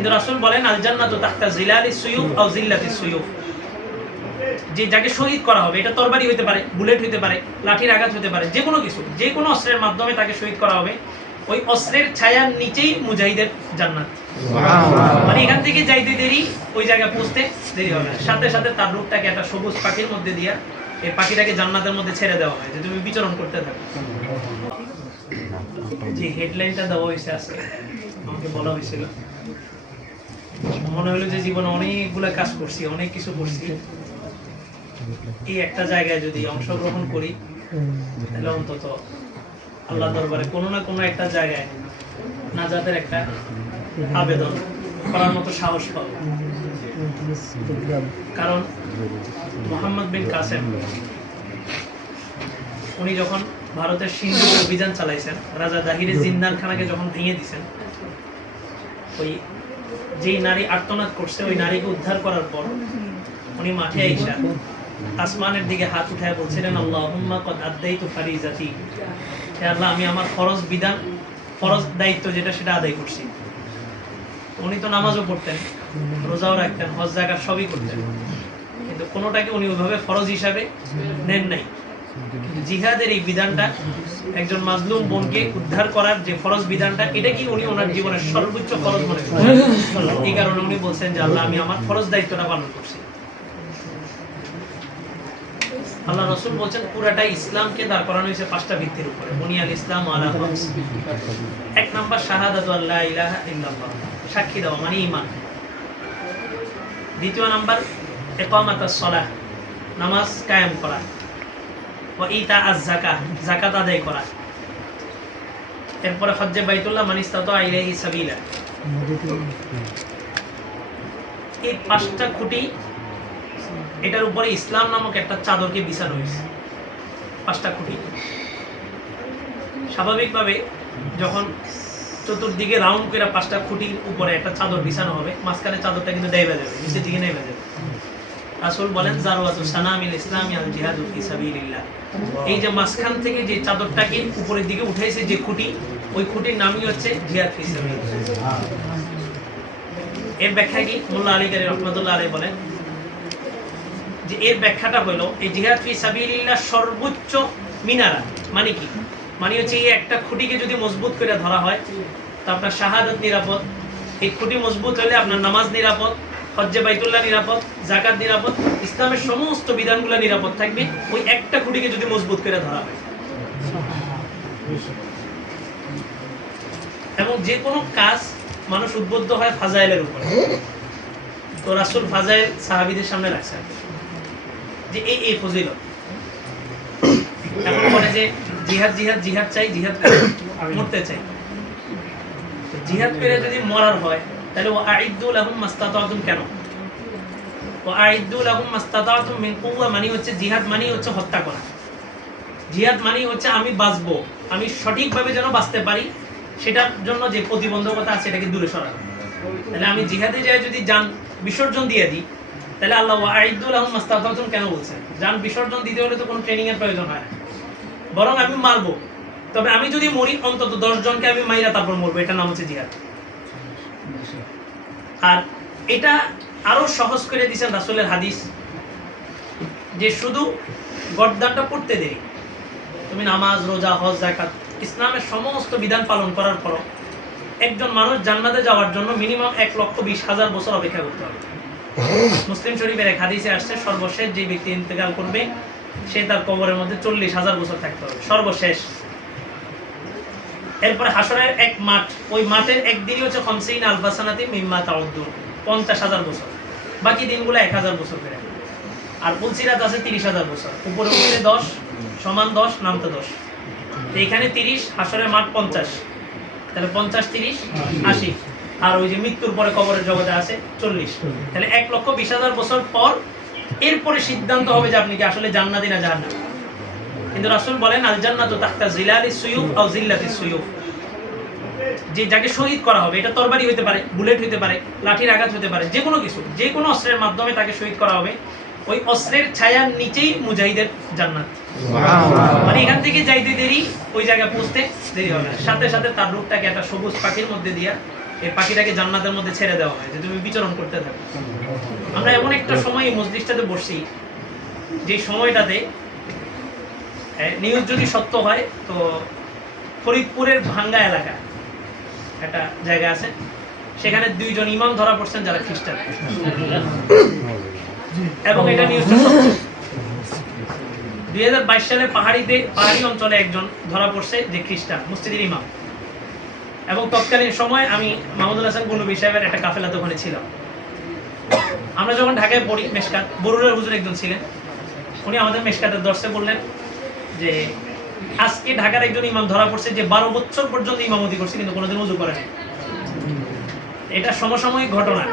কিন্তু রাসূল বলেন আল জান্নাতু তাহতা জিলালিস সুয়ুফ আও জিল্লাতিস সুয়ুফ, যে যাকে শহীদ করা হবে, এটা তরবারি হতে পারে, বুলেট হতে পারে, লাঠির আঘাত হতে পারে, যে কোনো কিছু, যে কোনো অস্ত্রের মাধ্যমে তাকে শহীদ করা হবে, ওই অস্ত্রের ছায়ার নিচেই মুজাহিদের জান্নাত। মানে এখান থেকে যাইতে দেরি, ওই জায়গায় পৌঁছতে দেরি হবে না। সাথে সাথে তার রূপটাকে একটা সবুজ পাখির মধ্যে দিয়া এই পাখিটাকে জান্নাতের মধ্যে ছেড়ে দেওয়া হয়, যে তুমি বিচরণ করতে থাকো। যে হেডলাইনটা দেওয়া হয়েছে আজকে, আমাকে বলা হয়েছিল, মনে হলো যে জীবনে অনেকগুলো কাজ করছি, অনেক কিছু করছি, এই একটা জায়গায় যদি অংশগ্রহণ করি তাহলে অন্তত আল্লাহ দরবারে কোনো না কোনো একটা জায়গায় নাজাতের একটা আবেদন করার মতো সাহস পাবো। কারণ মোহাম্মদ বিন কাসেম উনি যখন ভারতের সিন্ধু অভিযান চালাইছেন, রাজা জাহিরের জিন্দানখানাকে যখন ভেঙে দিয়েছেন, ওই যেই নারী আর্তনাদ করছে ওই নারীকে উদ্ধার করার পর উনি মাঠে আইসা আসমানের দিকে হাত উঠায় বলছিলেন, আল্লাহুম্মা কদ আদাইতু ফারিজাতি, হে আল্লাহ আমি আমার ফরজ বিধান, ফরজ দায়িত্ব যেটা সেটা আদায় করছি। উনি তো নামাজও পড়তেন, রোজাও রাখতেন, হজ যাকাত সবই করতেন, কিন্তু কোনোটাকে উনি ওইভাবে ফরজ হিসাবে নেন নাই। জিহাদের এই বিধানটা, একজন মাজলুম বোনকে উদ্ধার করার যে ফরজ বিধানটা, এটা কি উনি ওনার জীবনের সর্বোচ্চ ফরজ মনে করেন। এই কারণে উনি বলছেন যে আল্লাহ আমি আমার ফরজ দায়িত্বটা পালন করছি। আল্লাহ রাসূল বলেন পুরাটা ইসলামকে দাঁড় করানো হয়েছে পাঁচটা ভিত্তির উপরে। বুনিয়াল ইসলাম আলা খামস। এক নাম্বার শাহাদাতু আল্লা ইলাহা ইল্লাল্লাহ, সাক্ষী দেওয়া মানে ঈমান। দ্বিতীয় নাম্বার ইকামাতুস সালাহ, নামাজ কায়েম করা। ওয়া ইতাআজ যাকাত, যাকাত আদায় করা। এরপরে হজ্জে বাইতুল্লাহ মান ইসতাতা ইলাইহি সাবিলা। এই পাঁচটা খুঁটি, এটার উপরে ইসলাম নামক একটা চাদরকে বিছানো হয়েছে। পাঁচটা খুঁটি। স্বাভাবিকভাবে যখন চতুর্দিকে রাউন্ড করে পাঁচটা খুঁটির উপরে একটা চাদর বিছানো হবে, মাঝখানে চাদরটা কিন্তু ডাইবা যাবে, নিচের দিকে নেমে যাবে। রাসূল বলেন জারওয়াতু সানামিল ইসলামি আল জিহাদু ফি সাবিলিল্লাহ। এই যে মাঝখান থেকে যে চাদরটাকে উপরের দিকে উঠাইছে যে খুঁটি, ওই খুঁটির নামই হচ্ছে জিহাদ ফি সাবিলিল্লাহ। এর ব্যাখ্যা কি? মোল্লা আলী কারি রহমাতুল্লাহ আলাইহি বলেন যে এর ব্যাখ্যাটা হলো এই জিহাদ ফি সাবিলিল্লাহ সর্বোচ্চ মিনারা। মানে কি? মানে হচ্ছে এই একটা খুঁটিকে যদি মজবুত করে ধরা হয় তো আপনার শাহাদাত নিরাপদ, এই খুঁটি মজবুত হলে আপনার নামাজ নিরাপদ, হজ্জে বাইতুল্লাহ নিরাপদ, যাকাত নিরাপদ, ইসলামের সমস্ত বিধানগুলো নিরাপদ থাকবে ওই একটা খুঁটিকে যদি মজবুত করে ধরা হয়। এবং যে কোনো কাজ মানুষ উদ্বুদ্ধ হয় ফাজাইলের উপরে। তো রাসূল ফাজাইল সাহাবীদের সামনে রাখছেন যে এই ফজিলত। এখন বলে যে জিহাদ জিহাদ জিহাদ চাই, জিহাদ মরতে চাই। জিহাদ করে যদি মরার হয় তাহলে ওয়াইদু লাহুম মাস্তাতাতুম, কেন ওয়াইদু লাহুম মাস্তাতাতুম মিন কুওয়া মানে হচ্ছে জিহাদ মানে হচ্ছে হত্যা করা। জিহাদ মানে হচ্ছে আমি বাঁচবো, আমি সঠিকভাবে যেন বাঁচতে পারি সেটার জন্য যে প্রতিবন্ধকতা আছে এটাকে দূরে সরানো। তাহলে আমি জিহাদে যাই যদি জান বিসর্জন দিয়ে দিই, তাহলে আল্লাহ ওয়াইদু লাহুম মাস্তাতাতুম কেন বলছেন? জান বিসর্জন দিতে হলে তো কোনো ট্রেনিং এর প্রয়োজন হয় না, বরং আমি মারবো। তবে আমি যদি মরি অন্তত 10 জনকে আমি মাইরা তারপর মরবো, এটার নাম হচ্ছে জিহাদ। আর এটা আরো সহজ করে দিয়েছেন রাসূলের হাদিস, যে শুধু গর্দানটা পড়তে দেরি, তুমি নামাজ রোজা হজ যাকাত ইসলামের সমস্ত বিধান পালন করার পর একজন মানুষ জান্নাতে যাওয়ার জন্য মিনিমাম 1,20,000 বছর অপেক্ষা করতে হবে। মুসলিম শরীফের এক হাদিসে আসছে সর্বশেষ যে ব্যক্তি ইন্তেকাল করবে সে তার কবরের মধ্যে 40,000 বছর থাকতে হবে সর্বশেষ। এরপরে হাসরের এক মাঠ, ওই মাঠের একদিনই হচ্ছে 50 আলফা সানাতি মিম্মা তাউদ্দুন, 50,000 বছর। বাকি দিনগুলো 1,000 বছর করে। আর পুলসিরাত আছে 30,000 বছর। উপরে উঠলে 10 সমান 10, নামতে 10। এইখানে 30, হাসরের মাঠ 50, তাহলে 50 30 80। আর ওই যে মৃত্যুর পরে কবরের জগতে আছে 40। তাহলে 1,20,000 বছর পর এরপরে সিদ্ধান্ত হবে যে আপনি কি আসলে জান্নাতি না জাহান্নামী। কিন্তু রাসূল বলেন আল জান্নাতু তাহতা জিলালিস সুয়ুফ আও জিল্লাতিস সুয়ুফ, যে যাকে শহীদ করা হবে, এটা তরবারি হতে পারে, বুলেট হতে পারে, লাঠির আঘাত হতে পারে, যে কোনো কিছু, যে কোনো অস্ত্রের মাধ্যমে তাকে শহীদ করা হবে, ওই অস্ত্রের ছায়ার নিচেই মুজাহিদের জান্নাত। মানে এখান থেকে যাইতে দেরি, ওই জায়গায় পৌঁছতে দেরি হবে না। সাথে সাথে তার রূপটাকে একটা সবুজ পাখির মধ্যে দিয়া এই পাখিটাকে জান্নাতের মধ্যে ছেড়ে দেওয়া হয় যে তুমি বিচরণ করতে থাকো। আমরা এমন একটা সময় এই মজলিসটাতে বসছি যে সময়টাতে নিউজ যদি সত্য হয় তো ফরিদপুরের ভাঙ্গা এলাকা একটা জায়গা আছে, সেখানে 2 জন ইমাম ধরা পড়ছেন যারা খ্রিস্টান, এবং এটা নিউজটা সত্য। 2022 সালে পাহাড়ি অঞ্চলে একজন ধরা পড়ছে যে খ্রিস্টান, মসজিদের ইমাম। এবং তৎকালীন সময় আমি মাহমুদুল হাসান গনবী সাহেবের একটা কাফেলাতে ওখানে ছিলাম। আমরা যখন ঢাকায় পড়ি, মেশকাত বরুরের হুজুর একজন ছিলেন, উনি আমাদের মেশকাতের দর্শে বললেন যে আজকে ঢাকার একজন ইমাম ধরা পড়ছে যে 12 বছর পর্যন্ত ইমামতি করছে কিন্তু কোনোদিন ওযু করে নাই। এটা সমসাময়িক ঘটনা,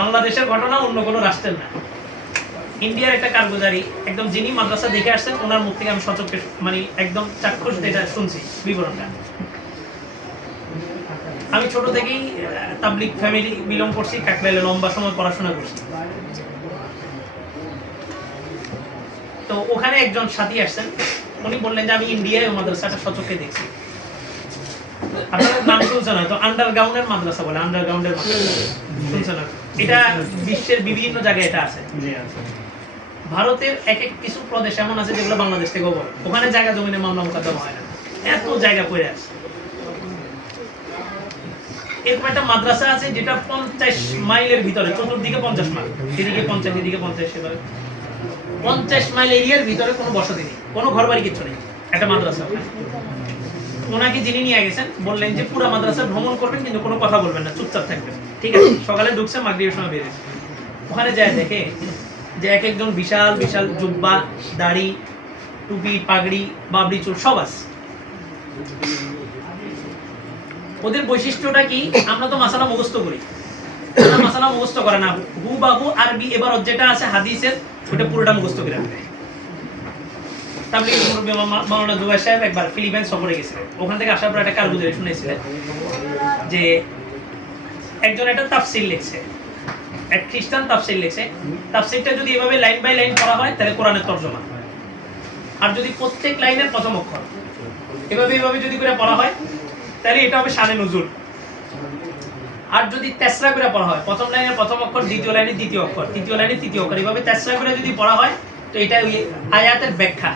বাংলাদেশের ঘটনা, অন্য কোনো রাষ্ট্রের না। ইন্ডিয়ার একটা কারগুজারি, একদম যিনি মাদ্রাসা দেখে আসছেন ওনার মুখ থেকে আমি সচক্ষে মানে একদম চাক্ষুষ এটা শুনছি বিবরণটা। আমি ছোট থেকেই তাবলিগ ফ্যামিলি বিলং করছি, কাকরাইলে লম্বা সময় পড়াশোনা করছি। তো ওখানে একজন সাথী আসছেন, উনি বললেন যে আমি ইন্ডিয়ায় মাদ্রাসাটা সচক্ষে দেখছি। আপনারা নাম শুনছেন হয়তো, আন্ডারগ্রাউন্ডের মাদ্রাসা বলে, আন্ডারগ্রাউন্ডের মাদ্রাসা শুনছেন না? এটা বিশ্বের বিভিন্ন জায়গায় এটা আছে। ভারতের এক কিছু প্রদেশ এমন আছে যেগুলো বাংলাদেশ থেকে বড়, ওখানে জায়গা জমিনে মামলা মোকদ্দমা হয় না, এত জায়গা পড়ে আছে। এরকম একটা মাদ্রাসা আছে যেটা 50 মাইলের ভিতরে, চতুর্দিকে 50 মাইল, এদিকে 50 এদিকে 50, সেভাবে 50 মাইল এরিয়ার ভিতরে কোনো বসতি নেই, কোনো ঘরবাড়ি কিচ্ছু নেই, একটা মাদ্রাসা। ওনাকে যিনি নিয়ে গেছেন বললেন যে পুরো মাদ্রাসা ভ্রমণ করবেন কিন্তু কোনো কথা বলবেন না, চুপচাপ থাকবেন, ঠিক আছে? সকালে ঢুকছে, মাগরিবের সময় বেরিয়েছে। ওখানে যায় দেখে যে এক একজন বিশাল বিশাল জুব্বা, দাড়ি, টুপি, পাগড়ি, বাবরি চুল সব আছে। ওদের বৈশিষ্ট্যটা কি? আমরা তো মাসালা মুখস্থ করি, ওরা মাসালা মুখস্থ করে না, হুবাহু আরবি এবারত যেটা আছে হাদিসের ওটা পুরোটা মুখস্থ করে রাখবে। তাবলীগ মুরব্বি মাওলানা জুবাইর সাহেব একবার ফিলিপাইন সফরে গেছিলেন, ওখান থেকে আসার পর একটা কারগুজারি শুনেছিলেন যে একজন একটা তাফসীর লিখছে, এক খ্রিস্টান তাফসীর লিখছে। তাফসীরটা যদি এভাবে লাইন বাই লাইন পড়া হয় তাহলে কোরআনের তরজমা, আর যদি প্রত্যেক লাইনের প্রথম অক্ষর এভাবে যদি করে পড়া হয় তাহলে এটা হবে শানে নুজুল। আর যদি তেসরা করে পড়া হয়, প্রথম লাইনের প্রথম অক্ষর, দ্বিতীয় লাইনের দ্বিতীয় অক্ষর, তৃতীয় লাইনের তৃতীয় অক্ষর, এভাবে তেসরা করে যদি পড়া হয় তো এটা ওই আয়াতের ব্যাখ্যা।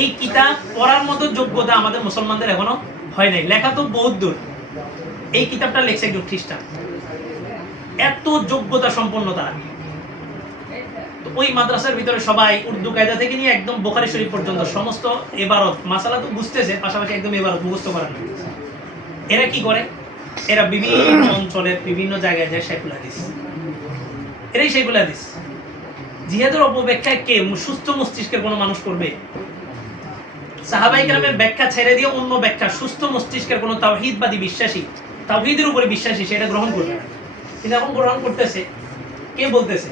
এই কিতাব পড়ার মতো যোগ্যতা আমাদের মুসলমানদের এখনো হয় নাই, লেখা তো বহুত দূর। এই কিতাবটা লিখছে একজন খ্রিস্টান, এত যোগ্যতা সম্পন্ন তারা। তো ওই মাদ্রাসার ভিতরে সবাই উর্দু কায়দা থেকে নিয়ে একদম বুখারী শরীফ পর্যন্ত সমস্ত ইবারত মাসালা তো বুঝতেছে, পাশাপাশি একদম ইবারত মুখস্থ করেন। এরা কি করে? এরা বিভিন্ন অঞ্চলের বিভিন্ন জায়গায় যায় শাইখুল হাদিস, এরাই শাইখুল হাদিস। জিহাদের অপব্যাখ্যায় কে সুস্থ মস্তিষ্কের কোনো মানুষ করবে? সাহাবায়ে কেরামের ব্যাখ্যা ছেড়ে দিয়ে অন্য ব্যাখ্যা সুস্থ মস্তিষ্কের কোনো তাওহীদবাদী বিশ্বাসী, তাওহীদের উপরে বিশ্বাসী, সেটা গ্রহণ করবে না। কিন্তু এখন গ্রহণ করতেছে কে? বলতেছে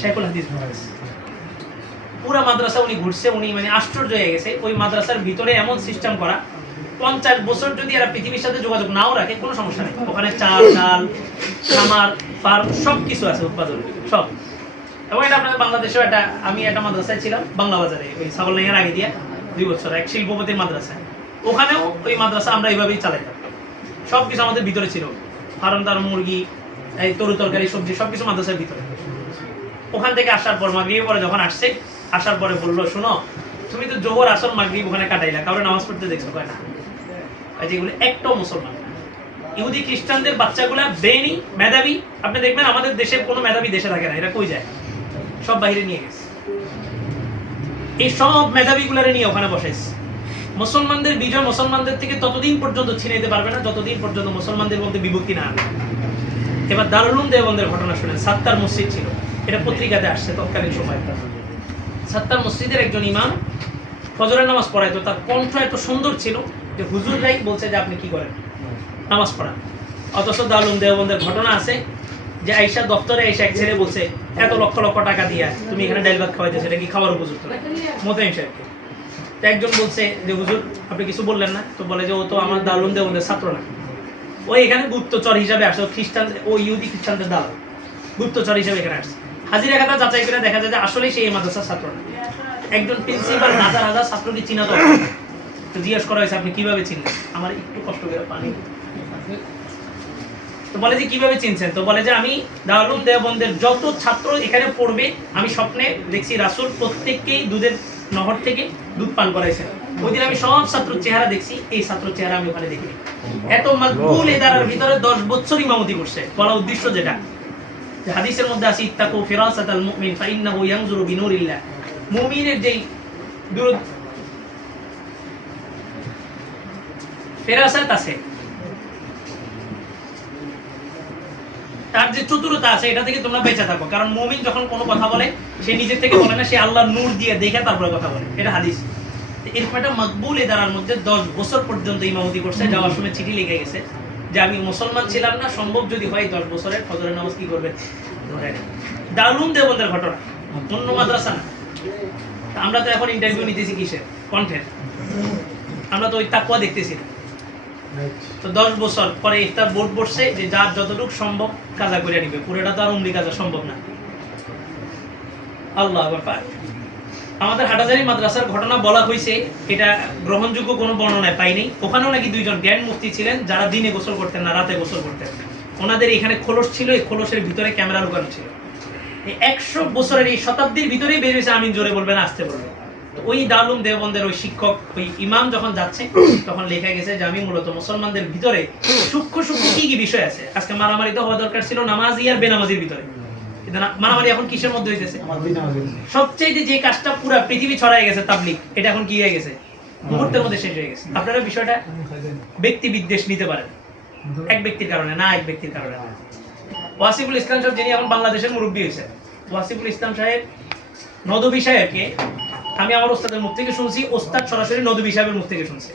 শাইখুল হাদিস বলতেছে। পুরা মাদ্রাসা উনি ঘুরছে, উনি মানে আশ্চর্য হয়ে গেছে। ওই মাদ্রাসার ভিতরে এমন সিস্টেম করা, 50 বছর যদি এরা পৃথিবীর সাথে যোগাযোগ নাও রাখে কোনো সমস্যা নেই, ওখানে চাল, ডাল, খামার, ফার্ম সব কিছু আছে, উৎপাদন সব। এবং এটা আপনাদের বাংলাদেশেও একটা, আমি একটা মাদ্রাসায় ছিলাম বাংলা বাজারে, ওই ছাগল নাইয়ার আগে দিয়ে 2 বছর, এক শিল্পপতির মাদ্রাসায়। ওখানেও ওই মাদ্রাসা আমরা এইভাবেই চালাইতাম, সব কিছু আমাদের ভিতরে ছিল, ফার্ম, তার মুরগি, এই তরু তরকারি, সবজি সবকিছু মাদ্রাসার ভিতরে। ওখান থেকে আসার পর মাগরিবের পরে যখন আসছে, আসার পরে বললো, শোনো তুমি তো জোহর আসর মাগরিব ওখানে কাটাইলা, কারণ নামাজ পড়তে দেখছো? কয় না। যেগুলো একটাও মুসলমান না। ইহুদি খ্রিস্টানদের বাচ্চাগুলা ব্রেনি, মেধাবী। আপনি দেখবেন আমাদের দেশের কোনো মেধাবী দেশে থাকে না, এরা কই যায়? সব বাইরে নিয়ে গেছে। এই সব মেধাবীগুলারে নিয়ে ওখানে বসাইছে। মুসলমানদের বিজয় মুসলমানদের থেকে ততদিন পর্যন্ত ছিনাইতে পারবে না যতদিন পর্যন্ত মুসলমানদের মধ্যে বিভক্তি না আনবে। এবার দারুল উলুম দেওবন্দের ঘটনা শুনেন। সাত্তার মসজিদ ছিল, এটা পত্রিকাতে আসছে তৎকালীন সময়। সাত্তার মসজিদের একজন ইমাম ফজরের নামাজ পড়াইতো, তার কণ্ঠ এত সুন্দর ছিল যে হুজুররাই বলছে যে আপনি কি করেন, নামাজ পড়ান। অথচ দারুল উলুম দেওবন্দের ঘটনা আছে যে আয়েশা দপ্তরে এসে এক ছেলে বলছে, এত লক্ষ লক্ষ টাকা দিয়ে তুমি এখানে ডাল ভাত খাওয়াইতেছো, এটা কি খাওয়ার উপযুক্ত না? মোতায়েম সাহেবকে। তো একজন বলছে যে হুজুর আপনি কিছু বললেন না? তো বলে যে ও তো আমার দারুল উলুম দেওবন্দের ছাত্র না, ও এখানে গুপ্তচর হিসাবে আসে, খ্রিস্টান, ও ইহুদি খ্রিস্টানদের দাল গুপ্তচর হিসাবে এখানে আসছে। হাজিরা খাতা যাচাই করে দেখা যায় যে আসলে সেই মাদ্রাসার ছাত্র না। একজন প্রিন্সিপাল হাজার হাজার ছাত্রকে চিনা, তো জিজ্ঞেস করা হয়েছে আপনি কিভাবে চিনলেন? আমার একটু কষ্ট করে পানি তো বলে যে কিভাবে চিনছেন? তো বলে যে আমি দারুল দেওবন্দের যত ছাত্র এখানে পড়বে আমি স্বপ্নে দেখছি রাসূল প্রত্যেককেই দুধের নহর থেকে দুধ পান করাইছেন। ওই দিন আমি সব ছাত্র চেহারা দেখছি, এই ছাত্র চেহারা আমি ওখানে দেখিনি। এত মাকবুল ইদারার ভিতরে 10 বছর ইমামতি করছে। বলা উদ্দেশ্য যেটা যে হাদিসের মধ্যে আছে ইত্তাকু ফিরাসাতাল মুমিন ফাইন্নাহু ইয়ানজুরু বিনুরিল্লাহ। মুমিনের যেই ফেরাসাত আছে, তার যে চতুরতা আছে, এটা থেকে তোমরা বেঁচে থাকো। কারণ মুমিন যখন কোনো কথা বলে সে নিজের থেকে বলে না, সে আল্লাহর নূর দিয়ে দেখে তারপরে কথা বলে। এটা হাদিস। এরকম একটা মাকবুল ইদারার মধ্যে 10 বছর পর্যন্ত ইমামতি করছে। যাওয়ার সময় চিঠি লিখে গেছে যে আমি মুসলমান ছিলাম না, সম্ভব যদি হয় 10 বছরের ফজরের নামাজ কি করবে ধরে নেন। দারুল দেওবন্দের ঘটনা, অন্য মাদ্রাসা না। আমরা তো এখন ইন্টারভিউ নিতেছি কিসের? কণ্ঠের। আমরা তো ওই তাকওয়া দেখতেছি না। তো 10 বছর পরে ইফতার বোর্ড বসছে যে যার যতটুকু সম্ভব কাজা করে নিবে, পুরোটা তো আর উমরি কাজা সম্ভব না। আল্লাহ আকবার। আমাদের হাটাজারি মাদ্রাসার ঘটনা বলা হয়েছে, এটা গ্রহণযোগ্য কোনো বর্ণনায় পাইনি। ওখানেও নাকি 2 জন জ্ঞান মুফতি ছিলেন যারা দিনে গোসল করতেন না, রাতে গোসল করতেন। ওনাদের এখানে খোলস ছিল, এই খোলসের ভিতরে ক্যামেরা লুকানো ছিল। এই 100 বছরের এই শতাব্দীর ভিতরেই বের হয়েছে আমিন জোরে বলবেন, আসতে বলবেন। তো ওই দারুল দেওবন্দের ওই শিক্ষক, ওই ইমাম যখন যাচ্ছে তখন লেখা গেছে যে আমি মূলত মুসলমানদের ভিতরে সূক্ষ্ম সূক্ষ্ম কি কি বিষয় আছে। আজকে মারামারি তো হওয়া দরকার ছিল নামাজি আর বেনামাজির ভিতরে, কিন্তু মারামারি এখন কিসের মধ্যে হইতেছে? সবচেয়ে যে কাজটা পুরো পৃথিবী ছড়াই গেছে তাবলীগ, এটা এখন কি হয়ে গেছে? মুহূর্তের মধ্যে শেষ হয়ে গেছে। আপনারা বিষয়টা ব্যক্তি বিদ্বেষ নিতে পারেন, এক ব্যক্তির কারণে না, এক ব্যক্তির কারণে। ওয়াসিফুল ইসলাম সাহেব যিনি এখন বাংলাদেশের মুরব্বী হয়েছে, ওয়াসিফুল ইসলাম সাহেব নদভী সাহেবকে আমি আমার ওস্তাদের মুখ থেকে শুনছি, ওস্তাদ সরাসরি নদভী সাহেবের মুখ থেকে শুনছে।